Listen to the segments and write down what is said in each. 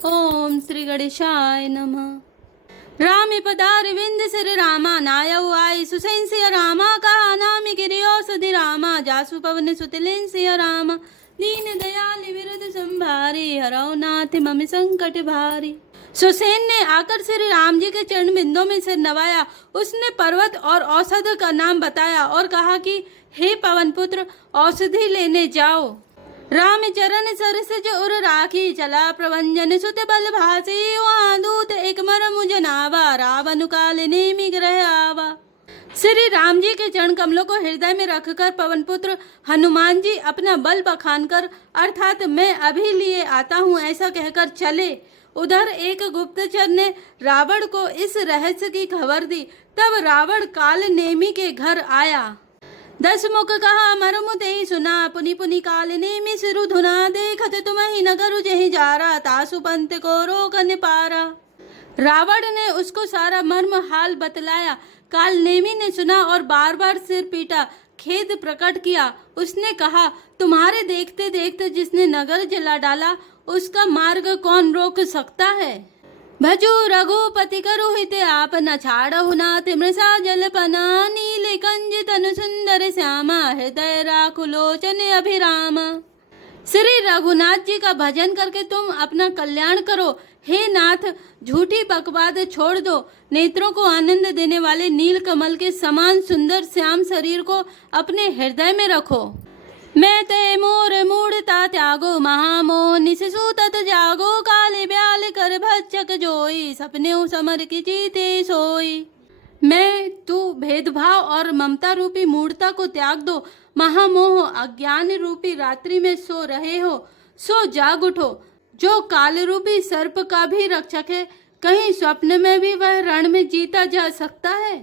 ओम श्री गणेशाय नमः। राम पदार विंद श्री रामा नायउ आई सुसेंसिय रामा कहा नाम गिरियो सुधि रामा जासु पवन सुतलिन सिय रामा दीन दयाल विरद संभारी हरौ नाथ मम संकट भारी। सुसेन ने आकर श्री राम जी के चरण बिंदों में सिर नवाया। उसने पर्वत और औषध का नाम बताया और कहा कि हे पवन पुत्र औषधि लेने जाओ। राम चरण सरसिज उर राखी चला प्रभंजन सुत बल भासी वहाँ दूत एक मर मुझ नावा रावण काल नेमि ग्रह आवा। श्री राम जी के चरण कमलों को हृदय में रखकर पवन पुत्र हनुमान जी अपना बल बखान कर अर्थात मैं अभी लिए आता हूँ ऐसा कहकर चले। उधर एक गुप्तचर ने रावण को इस रहस्य की खबर दी। तब रावण काल नेमि के घर आया। 10 मुख कहा मरमु तेहि सुना पुनि पुनि काल नेमि सिरु धुना देखत तुम ही नगर जहि जारा तासु पंत को रोक न पारा। रावण ने उसको सारा मर्म हाल बतलाया। काल नेमि ने सुना और बार बार सिर पीटा, खेद प्रकट किया। उसने कहा तुम्हारे देखते देखते जिसने नगर जला डाला उसका मार्ग कौन रोक सकता है। भजू रघुपति करु हित आप न छाड़हु नाथ मृषा जलपना नील कंज तनु सुंदर श्यामा हृदय राखु लोचन अभिरामा। श्री रघुनाथ जी का भजन करके तुम अपना कल्याण करो। हे नाथ झूठी बकवाद छोड़ दो। नेत्रों को आनंद देने वाले नील कमल के समान सुंदर श्याम शरीर को अपने हृदय में रखो। मैं ते मोर मूढ़ता त्यागो महामोह निशिशु तत जागो काले ब्याल कर भक्षक जोई सपने समर की जीते सोई। मैं तू भेदभाव और ममता रूपी मूढ़ता को त्याग दो। महामोह अज्ञान रूपी रात्रि में सो रहे हो सो जाग उठो। जो काल रूपी सर्प का भी रक्षक है कहीं स्वप्न में भी वह रण में जीता जा सकता है।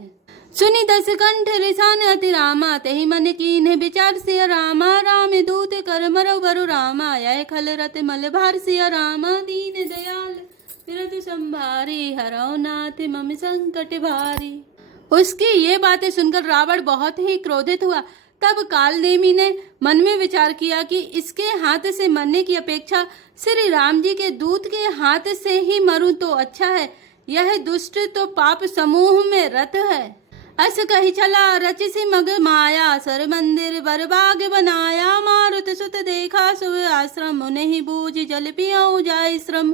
सुनी 10 कंठ रिसान अति रामा तेहि मन कीन्ह विचार सिय रामा राम दूत कर मरौ बरु रामा यह खल रत मल भार सिय रामा दीन दयाल विरद संभारी हरौ नाथ मम संकट भारी। उसकी ये बातें सुनकर रावण बहुत ही क्रोधित हुआ। तब काल नेमि ने मन में विचार किया कि इसके हाथ से मरने की अपेक्षा श्री राम जी के दूत के हाथ से ही मरूं तो अच्छा है। यह दुष्ट तो पाप समूह में रत है। अस कही चला रचिसी मग माया सर मंदिर बरबाग बनाया मारुत सुत देखा सुव आश्रम उन्हें बूझ जल पियाऊ जाय श्रम।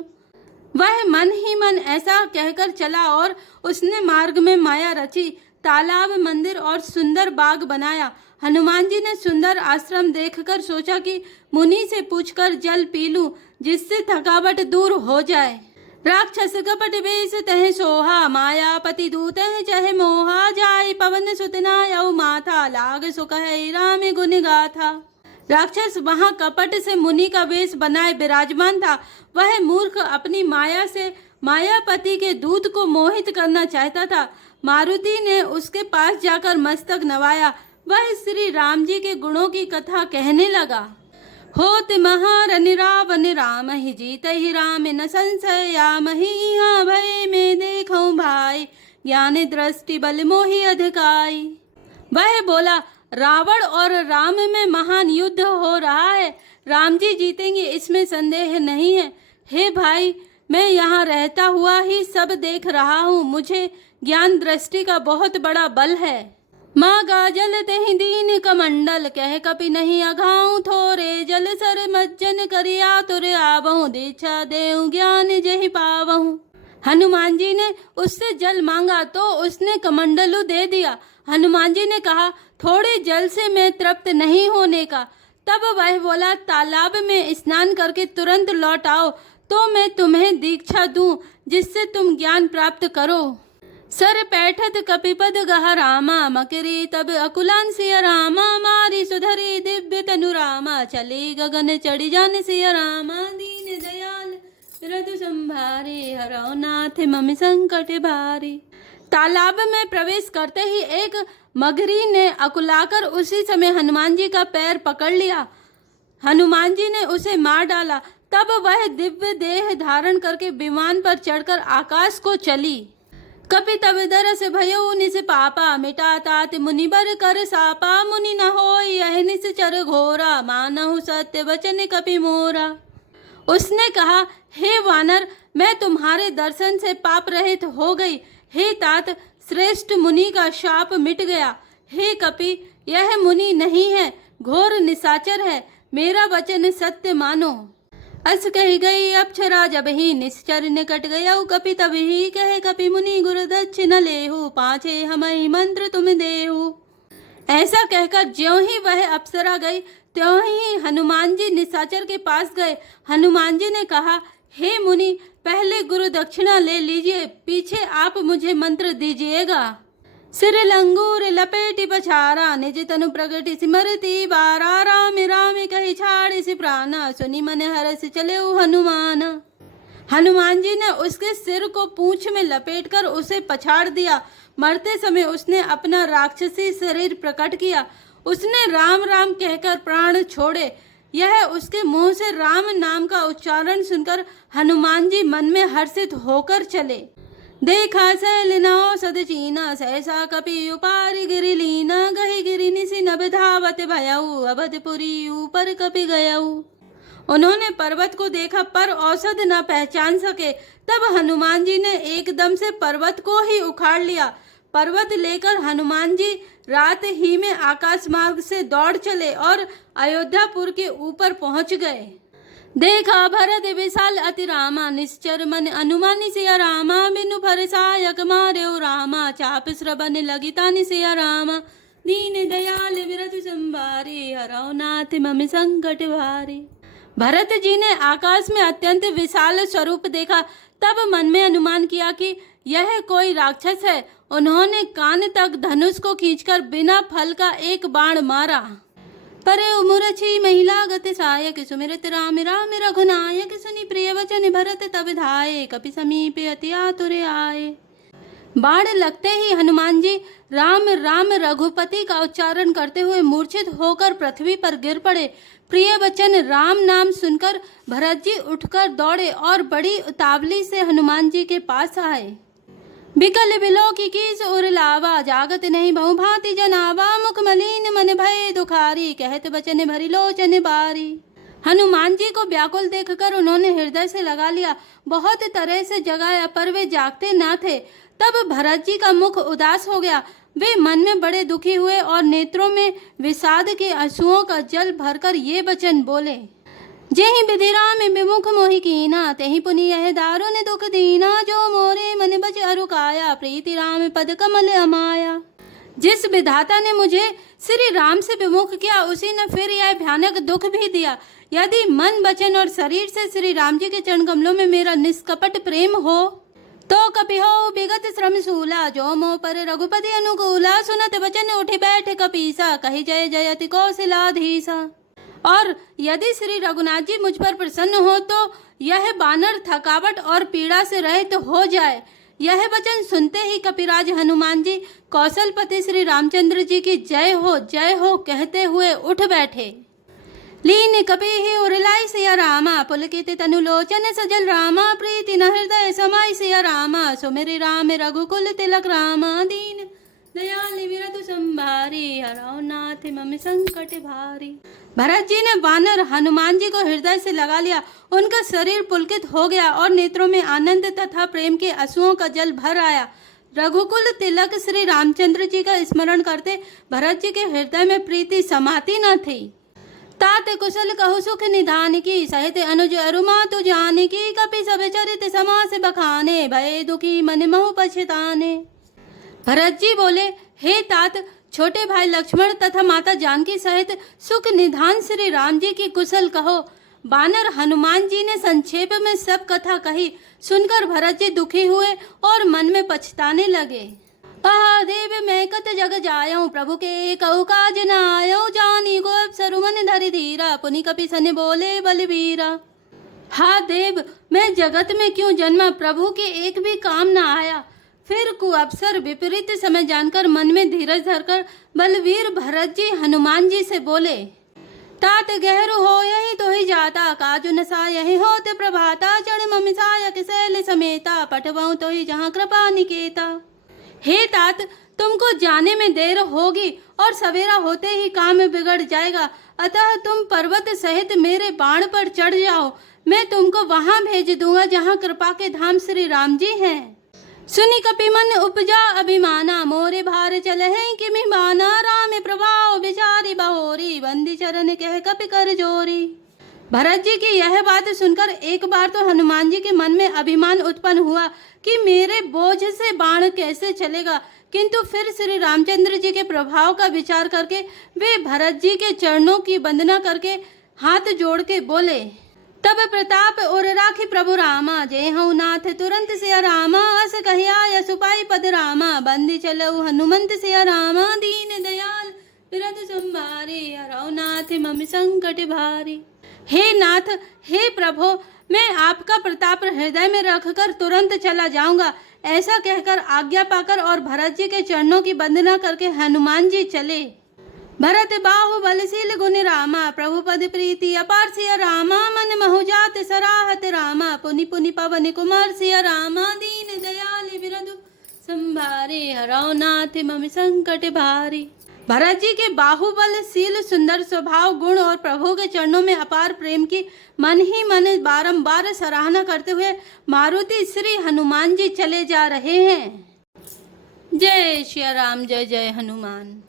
वह मन ही मन ऐसा कहकर चला और उसने मार्ग में माया रची, तालाब मंदिर और सुंदर बाग बनाया। हनुमान जी ने सुंदर आश्रम देखकर सोचा कि मुनि से पूछकर जल पी लूं जिससे थकावट दूर हो जाए। राक्षस कपट वेश तह सोहा मायापति दूत चह मोहा जाय पवन सुतना यौ माथा लाग सुख है राम गुण गाथा। राक्षस वहां कपट से मुनि का वेश बनाए विराजमान था। वह मूर्ख अपनी माया से मायापति के दूत को मोहित करना चाहता था। मारुति ने उसके पास जाकर मस्तक नवाया। वह श्री राम जी के गुणों की कथा कहने लगा। होत महारन रावण राम ही जीत ही राम न संशय याम ही यहाँ भय में देखो भाई ज्ञान दृष्टि बल मोहि अधिकाई। वह बोला रावण और राम में महान युद्ध हो रहा है। राम जी जीतेंगे इसमें संदेह नहीं है। हे भाई मैं यहाँ रहता हुआ ही सब देख रहा हूँ। मुझे ज्ञान दृष्टि का बहुत बड़ा बल है। माँ गाजल तेहि दीन कमंडल कह कपि नहीं अघाऊं थोरे जल सर मज्जन करिया तुर आवहूं दीक्षा देऊं ज्ञान जहि पावहूं। हनुमान जी ने उससे जल मांगा तो उसने कमंडलू दे दिया। हनुमान जी ने कहा थोड़े जल से मैं तृप्त नहीं होने का। तब वह बोला तालाब में स्नान करके तुरंत लौट आओ तो मैं तुम्हें दीक्षा दूं जिससे तुम ज्ञान प्राप्त करो। सर पैठत कपिपद गह रामा मकरी तब अकुलान सिय रामा मारी सुधरी दिव्य तनु रामा चली गगन चढ़ी जान सिय रामा दीन दयाल विरद संभारी हरौ नाथ मम संकट भारी। तालाब में प्रवेश करते ही एक मगरी ने अकुलाकर उसी समय हनुमान जी का पैर पकड़ लिया। हनुमान जी ने उसे मार डाला। तब वह दिव्य देह धारण करके विमान पर चढ़कर आकाश को चली। कपि तब दरस भयो निस पापा मिटा तात मुनि बर कर सापा मुनि न होय यह निश्चर घोरा मानहु सत्य वचन कपि मोरा। उसने कहा, हे वानर, मैं तुम्हारे दर्शन से पाप रहित हो गई। हे तात, श्रेष्ठ मुनि का शाप मिट गया। हे कपि, यह मुनि नहीं है, घोर निशाचर है, मेरा वचन सत्य मानो। अस कही गई अप्सरा जब ही निश्चर निकट गया। कपि तब ही कहे, कपि मुनि गुरु दक्षिण लेहु, पाछे हमहि मंत्र तुम देहु। ऐसा कहकर ज्यों ही वह अप्सरा गई त्यों ही हनुमान जी निशाचर के पास गए। हनुमान जी ने कहा, हे मुनि, पहले गुरु दक्षिणा ले लीजिए, पीछे आप मुझे मंत्र दीजिएगा। सिर लंगूर लपेटी पछारा, निज तनु प्रगति सिमरती बारा। राम राम कही छाड़ी सि प्राणा, सुनी मन हरस चले हनुमान। हनुमान जी ने उसके सिर को पूंछ में लपेटकर उसे पछाड़ दिया। मरते समय उसने अपना राक्षसी शरीर प्रकट किया। उसने राम राम कहकर प्राण छोड़े। यह उसके मुंह से राम नाम का उच्चारण सुनकर हनुमान जी मन में हर्षित होकर चले। देखा सैलिना सद चीना, सहसा कपि उपारि गिरि लीना। गहि गिरि निसि नभ धावत भयउ, अवधपुरी ऊपर कपि गयउ। उन्होंने पर्वत को देखा पर औषध न पहचान सके। तब हनुमान जी ने एकदम से पर्वत को ही उखाड़ लिया। पर्वत लेकर हनुमान जी रात ही में आकाश मार्ग से दौड़ चले और अयोध्यापुर के ऊपर पहुंच गए। देखा भरत विशाल अति रामा, निश्चर मन अनुमानी सिया रामा। बिनु फरसायक मार्यो रामा, चाप श्रवण लगिता निसिया रामा। दीन दयाल विरत संभारे, हरौ नाथ मम संकट भारे। भरत जी ने आकाश में अत्यंत विशाल स्वरूप देखा। तब मन में अनुमान किया कि यह कोई राक्षस है। उन्होंने कान तक धनुष को खींचकर बिना फल का एक बाण मारा। परे उमुरछी महिला गति सायक, सुमिरत राम राम रघुनायक। सुनि प्रिय वचन भरत तब धाये, कपि समीप अति आतुर आए। बाण लगते ही हनुमान जी राम राम रघुपति का उच्चारण करते हुए मूर्छित होकर पृथ्वी पर गिर पड़े। प्रिय वचन राम नाम सुनकर भरत जी उठकर दौड़े और बड़ी उतावली से हनुमान जी के पास आए। बिकल बिलोकी कीस उर लावा, जागत नहीं बहु भांति जनावा। मुख मलिन मन भय दुखारी, कहत बचन भरी लोचन बारी। हनुमान जी को व्याकुल देखकर उन्होंने हृदय से लगा लिया। बहुत तरह से जगाया पर वे जागते न थे। तब भरत जी का मुख उदास हो गया। वे मन में बड़े दुखी हुए और नेत्रों में विषाद के आंसुओं का जल भरकर ये वचन बोले। जेहि विधि राम विमुख मोहि कीना, तेहि पुनि यह दारुण दुख दीना। जो मोरे मन बच अरुकाया, प्रीति राम पद कमल अमाया। जिस विधाता ने मुझे श्री राम से विमुख किया, उसी ने फिर यह भयानक दुख भी दिया। यदि मन वचन और शरीर से श्री राम जी के चरण कमलों में मेरा निष्कपट प्रेम हो तो कपि हो विगत श्रम शूला। जो मोह पर रघुपति अनुकूला, सुनत वचन उठि बैठ कपीसा। कहि जय जयति कौशलाधीसा। और यदि श्री रघुनाथ जी मुझ पर प्रसन्न हो तो यह बानर थकावट और पीड़ा से रहित हो जाए। यह वचन सुनते ही कपिराज हनुमान जी कौशलपति श्री रामचंद्र जी की जय हो कहते हुए उठ बैठे। लीन कपि उरलाई सिया रामा, पुलकित तनु लोचन सजल रामा। प्रीति न हृदय समाई सिया रामा, सुमिरि राम रघुकुल तिलक रामा। दीन दयाल विरतु संभारी, हरौ नाथ मम संकट भारी। भरत जी ने वानर हनुमान जी को हृदय से लगा लिया। उनका शरीर पुलकित हो गया और नेत्रों में आनंद तथा प्रेम के आंसुओं का जल भर आया। रघुकुल तिलक श्री रामचंद्र जी का स्मरण करते भरत जी के हृदय में प्रीति समाती न थी। तात कुशल कहु सुख निधान की, सहित अनुज अरुमा तु जान की। कपि सब चरित समास बखाने, भय दुखी मन महु पछताने। भरत जी बोले, हे तात, छोटे भाई लक्ष्मण तथा माता जानकी सहित सुख निधान श्री राम जी की कुशल कहो। बानर हनुमान जी ने संक्षेप में सब कथा कही। सुनकर भरत जी दुखी हुए और मन में पछताने लगे। देव मैं कत जग जायऊं, प्रभु के कहु काज न आयऊं। जानी को अवसरु मन धरि धीरा, पुनि कपि सन बोले बलबीरा। हा देव, मैं जगत में क्यों जन्मा, प्रभु के एक भी काम न आया। फिर कुअवसर विपरीत समय जानकर मन में धीरज धरकर बलवीर भरत जी हनुमान जी से बोले। तात गहरु हो यही तो ही जाता, काजु नसा यही होते प्रभाता। चढ़ मम सायक शैल समेता, पठवाऊं तो ही जहाँ कृपा निकेता। हे तात, तुमको जाने में देर होगी और सवेरा होते ही काम बिगड़ जाएगा। अतः तुम पर्वत सहित मेरे बाण पर चढ़ जाओ। मैं तुमको वहां भेज दूंगा जहां कृपा के धाम श्री राम जी हैं। सुनी कपि मन उपजा अभिमाना, मोरे भार चलहि किमि माना, राम प्रभाव विचारी बहोरी, बंदी चरण कह कपि कर जोरी। भरत जी की यह बात सुनकर एक बार तो हनुमान जी के मन में अभिमान उत्पन्न हुआ कि मेरे बोझ से बाण कैसे चलेगा, किंतु फिर श्री रामचंद्र जी के प्रभाव का विचार करके वे भरत जी के चरणों की वंदना करके हाथ जोड़ के बोले, तब प्रताप और राखी प्रभु रामा, जय हूँ नाथ तुरंत सिया रामा, अस कहिया यसुपाई पद रामा, बंदी चलऊ हनुमंत सिया रामा, दीन दयाल बिरध संभारे, हरौ नाथ मम संकट भारी। हे नाथ, हे प्रभु, मैं आपका प्रताप हृदय में रखकर तुरंत चला जाऊंगा। ऐसा कहकर आज्ञा पाकर और भरत जी के चरणों की वंदना करके हनुमान जी चले। भरत बाहु बलशील गुण रामा, प्रभु पद प्रीति अपार सिया रामा, मन महुजात सराहत रामा, पुनि पुनि पवन कुमार सिया रामा, दीन दयाल बिरधु संभारे, हरौ नाथ मम संकट भारी। भरत जी के बाहुबलशील सुंदर स्वभाव गुण और प्रभु के चरणों में अपार प्रेम की मन ही मन बारंबार सराहना करते हुए मारुति श्री हनुमान जी चले जा रहे हैं। जय श्री राम, जय जय हनुमान।